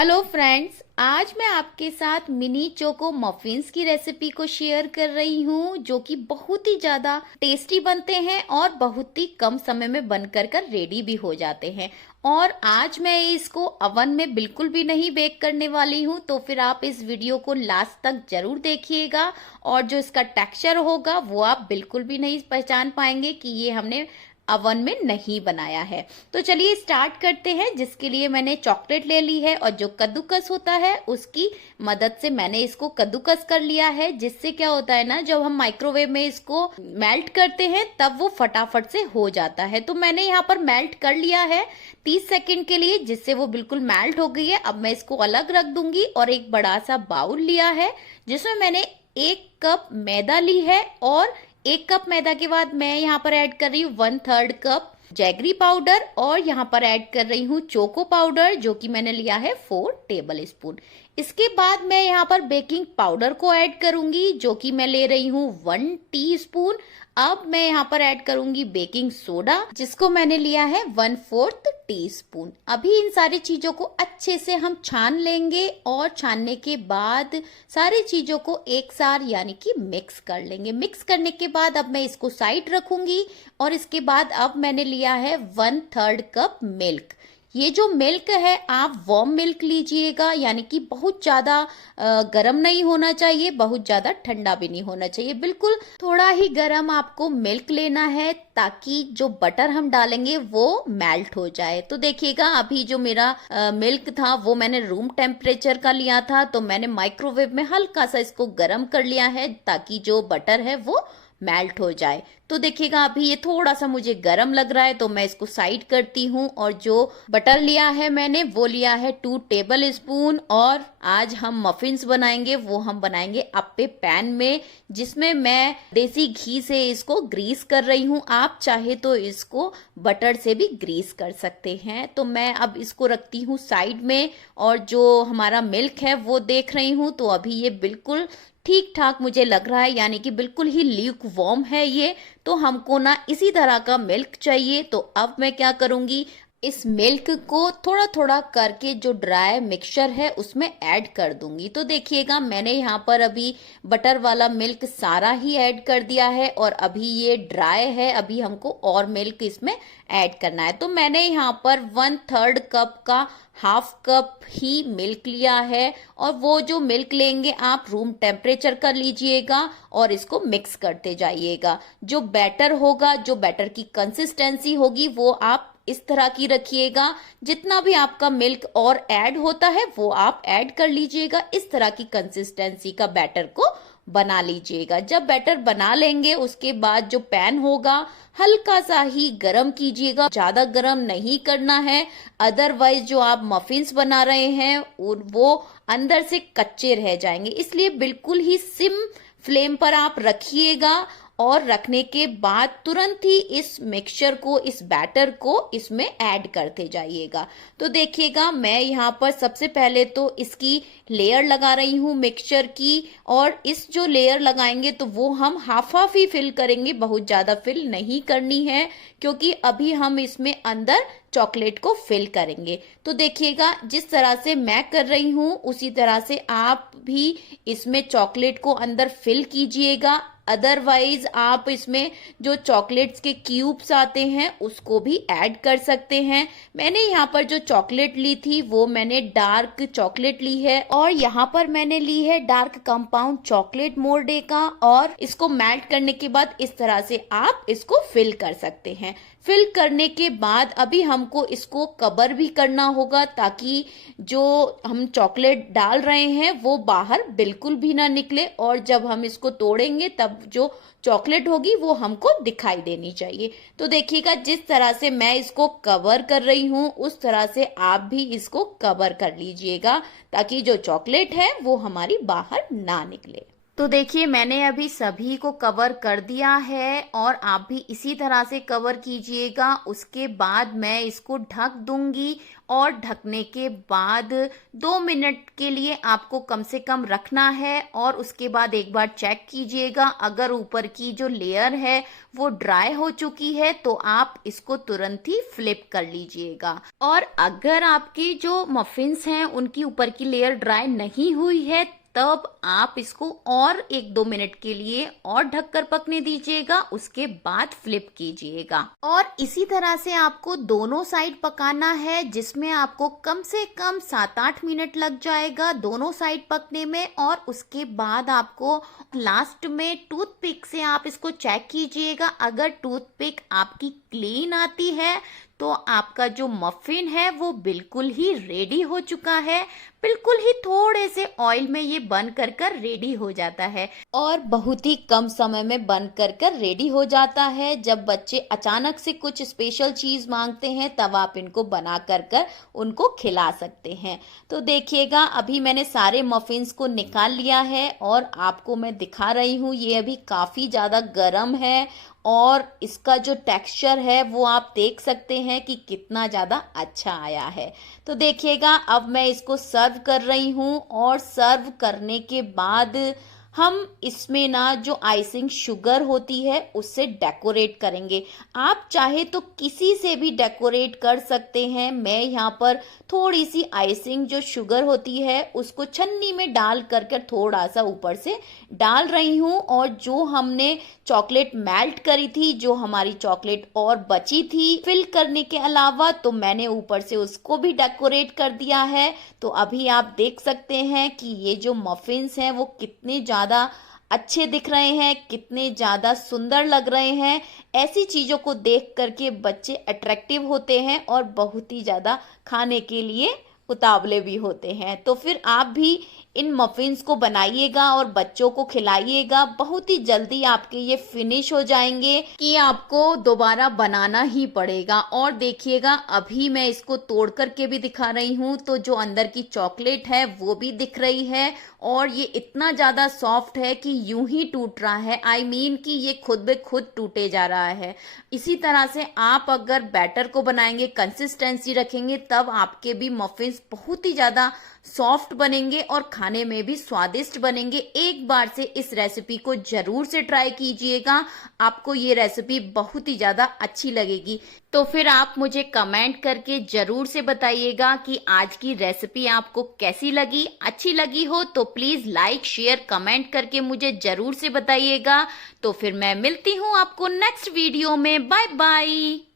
Hello friends, आज मैं आपके साथ मिनी चोको मफिन्स की रेसिपी को शेयर कर रही हूँ जो कि बहुत ही ज़्यादा टेस्टी बनते हैं और बहुत ही कम समय में बनकर रेडी भी हो जाते हैं। और आज मैं इसको अवन में बिल्कुल भी नहीं बेक करने वाली हूँ, तो फिर आप इस वीडियो को लास्ट तक जरूर देखिएगा और जो इसका टेक्सचर होगा वो आप बिल्कुल भी नहीं पहचान पाएंगे कि ये हमने अवन में नहीं बनाया है। तो चलिए स्टार्ट करते हैं। जिसके लिए मैंने चॉकलेट ले ली है और जो कद्दूकस होता है उसकी मदद से मैंने इसको कद्दूकस कर लिया है, जिससे क्या होता है ना, जब हम माइक्रोवेव में इसको मेल्ट करते हैं तब वो फटाफट से हो जाता है। तो मैंने यहाँ पर मेल्ट कर लिया है 30 सेकंड के लिए, जिससे वो बिल्कुल मेल्ट हो गई है। अब मैं इसको अलग रख दूंगी और एक बड़ा सा बाउल लिया है जिसमें मैंने 1 कप मैदा ली है और 1 कप मैदा के बाद मैं यहाँ पर ऐड कर रही हूँ 1/3 कप जैगरी पाउडर और यहाँ पर ऐड कर रही हूँ चोको पाउडर जो कि मैंने लिया है 4 टेबल स्पून। इसके बाद मैं यहाँ पर बेकिंग पाउडर को ऐड करूंगी जो कि मैं ले रही हूँ 1 टीस्पून। अब मैं यहाँ पर ऐड करूंगी बेकिंग सोडा जिसको मैंने लिया है 1/4 टीस्पून। अभी इन सारी चीजों को अच्छे से हम छान लेंगे और छानने के बाद सारी चीजों को एक साथ यानी कि मिक्स कर लेंगे। मिक्स करने के बाद अब मैं इसको साइड रखूंगी और इसके बाद अब मैंने लिया है 1/3 कप मिल्क। ये जो मिल्क है आप वार्म मिल्क लीजिएगा, यानी कि बहुत ज्यादा गर्म नहीं होना चाहिए, बहुत ज्यादा ठंडा भी नहीं होना चाहिए, बिल्कुल थोड़ा ही गर्म आपको मिल्क लेना है ताकि जो बटर हम डालेंगे वो मेल्ट हो जाए। तो देखिएगा अभी जो मेरा मिल्क था वो मैंने रूम टेम्परेचर का लिया था, तो मैंने माइक्रोवेव में हल्का सा इसको गर्म कर लिया है ताकि जो बटर है वो मेल्ट हो जाए। तो देखिएगा अभी ये थोड़ा सा मुझे गरम लग रहा है तो मैं इसको साइड करती हूँ और जो बटर लिया है मैंने वो लिया है 2 टेबल स्पून। और आज हम मफिन्स बनाएंगे, वो हम बनाएंगे अप्पे पैन में, जिसमें मैं देसी घी से इसको ग्रीस कर रही हूँ। आप चाहे तो इसको बटर से भी ग्रीस कर सकते हैं। तो मैं अब इसको रखती हूँ साइड में और जो हमारा मिल्क है वो देख रही हूँ, तो अभी ये बिल्कुल ठीक ठाक मुझे लग रहा है, यानी कि बिल्कुल ही ल्यूक वार्म है ये। तो हमको ना इसी तरह का मिल्क चाहिए। तो अब मैं क्या करूंगी, इस मिल्क को थोड़ा थोड़ा करके जो ड्राई मिक्सचर है उसमें ऐड कर दूंगी। तो देखिएगा मैंने यहाँ पर अभी बटर वाला मिल्क सारा ही ऐड कर दिया है और अभी ये ड्राई है, अभी हमको और मिल्क इसमें ऐड करना है। तो मैंने यहाँ पर 1/3 कप का हाफ कप ही मिल्क लिया है और वो जो मिल्क लेंगे आप रूम टेम्परेचर का लीजिएगा और इसको मिक्स करते जाइएगा। जो बैटर होगा, जो बैटर की कंसिस्टेंसी होगी वो आप इस तरह की रखिएगा। जितना भी आपका मिल्क और ऐड होता है वो आप ऐड कर लीजिएगा। इस तरह की कंसिस्टेंसी का बैटर को बना लीजिएगा। जब बैटर बना लेंगे उसके बाद जो पैन होगा हल्का सा ही गरम कीजिएगा, ज्यादा गरम नहीं करना है, अदरवाइज जो आप मफिन्स बना रहे हैं वो अंदर से कच्चे रह जाएंगे। इसलिए बिल्कुल ही सिम फ्लेम पर आप रखिएगा और रखने के बाद तुरंत ही इस मिक्सचर को, इस बैटर को इसमें ऐड करते जाइएगा। तो देखिएगा मैं यहाँ पर सबसे पहले तो इसकी लेयर लगा रही हूँ मिक्सचर की, और इस जो लेयर लगाएंगे तो वो हम हाफ हाफ ही फिल करेंगे, बहुत ज्यादा फिल नहीं करनी है क्योंकि अभी हम इसमें अंदर चॉकलेट को फिल करेंगे। तो देखिएगा जिस तरह से मैं कर रही हूँ उसी तरह से आप भी इसमें चॉकलेट को अंदर फिल कीजिएगा। अदरवाइज आप इसमें जो चॉकलेट्स के क्यूब्स आते हैं उसको भी ऐड कर सकते हैं। मैंने यहाँ पर जो चॉकलेट ली थी वो मैंने डार्क चॉकलेट ली है और यहाँ पर मैंने ली है डार्क कंपाउंड चॉकलेट मोर्डे का, और इसको मेल्ट करने के बाद इस तरह से आप इसको फिल कर सकते हैं। फिल करने के बाद अभी हमको इसको कवर भी करना होगा ताकि जो हम चॉकलेट डाल रहे हैं वो बाहर बिल्कुल भी ना निकले, और जब हम इसको तोड़ेंगे तब जो चॉकलेट होगी वो हमको दिखाई देनी चाहिए। तो देखिएगा जिस तरह से मैं इसको कवर कर रही हूँ उस तरह से आप भी इसको कवर कर लीजिएगा ताकि जो चॉकलेट है वो हमारी बाहर ना निकले। तो देखिए मैंने अभी सभी को कवर कर दिया है और आप भी इसी तरह से कवर कीजिएगा। उसके बाद मैं इसको ढक दूंगी और ढकने के बाद 2 मिनट के लिए आपको कम से कम रखना है और उसके बाद एक बार चेक कीजिएगा। अगर ऊपर की जो लेयर है वो ड्राई हो चुकी है तो आप इसको तुरंत ही फ्लिप कर लीजिएगा। और अगर आपकी जो मफिन्स हैं उनकी ऊपर की लेयर ड्राई नहीं हुई है तब आप इसको और 1-2 मिनट के लिए और ढककर पकने दीजिएगा, उसके बाद फ्लिप कीजिएगा। और इसी तरह से आपको दोनों साइड पकाना है, जिसमें आपको कम से कम 7-8 मिनट लग जाएगा दोनों साइड पकने में। और उसके बाद आपको लास्ट में टूथपिक से आप इसको चेक कीजिएगा। अगर टूथपिक आपकी क्लीन आती है तो आपका जो मफिन है वो बिल्कुल ही रेडी हो चुका है। बिल्कुल ही थोड़े से ऑयल में ये बन कर रेडी हो जाता है और बहुत ही कम समय में बन कर रेडी हो जाता है। जब बच्चे अचानक से कुछ स्पेशल चीज मांगते हैं तब आप इनको बना कर उनको खिला सकते हैं। तो देखिएगा अभी मैंने सारे मफिन्स को निकाल लिया है और आपको मैं दिखा रही हूँ। ये अभी काफी ज्यादा गर्म है और इसका जो टेक्सचर है वो आप देख सकते हैं कि कितना ज़्यादा अच्छा आया है। तो देखिएगा अब मैं इसको सर्व कर रही हूँ और सर्व करने के बाद हम इसमें ना जो आइसिंग शुगर होती है उससे डेकोरेट करेंगे। आप चाहे तो किसी से भी डेकोरेट कर सकते हैं। मैं यहाँ पर थोड़ी सी आइसिंग जो शुगर होती है उसको छन्नी में डाल करके थोड़ा सा ऊपर से डाल रही हूँ। और जो हमने चॉकलेट मेल्ट करी थी, जो हमारी चॉकलेट और बची थी फिल करने के अलावा, तो मैंने ऊपर से उसको भी डेकोरेट कर दिया है। तो अभी आप देख सकते हैं कि ये जो मफिन्स हैं वो कितने ज़्यादा अच्छे दिख रहे हैं, कितने ज़्यादा सुंदर लग रहे हैं। ऐसी चीज़ों को देख करके बच्चे अट्रैक्टिव होते हैं और बहुत ही ज़्यादा खाने के लिए उतावले भी होते हैं। तो फिर आप भी इन मफिन्स को बनाइएगा और बच्चों को खिलाइएगा। बहुत ही जल्दी आपके ये फिनिश हो जाएंगे कि आपको दोबारा बनाना ही पड़ेगा। और देखिएगा अभी मैं इसको तोड़ करके भी दिखा रही हूँ तो जो अंदर की चॉकलेट है वो भी दिख रही है और ये इतना ज़्यादा सॉफ्ट है कि यूं ही टूट रहा है। आई मीन कि ये खुद ब खुद टूटे जा रहा है। इसी तरह से आप अगर बैटर को बनाएंगे, कंसिस्टेंसी रखेंगे, तब आपके भी मफिन्स बहुत ही ज़्यादा सॉफ्ट बनेंगे और खाने में भी स्वादिष्ट बनेंगे। एक बार से इस रेसिपी को जरूर से ट्राई कीजिएगा, आपको ये रेसिपी बहुत ही ज्यादा अच्छी लगेगी। तो फिर आप मुझे कमेंट करके जरूर से बताइएगा कि आज की रेसिपी आपको कैसी लगी। अच्छी लगी हो तो प्लीज लाइक, शेयर, कमेंट करके मुझे जरूर से बताइएगा। तो फिर मैं मिलती हूँ आपको नेक्स्ट वीडियो में। Bye bye.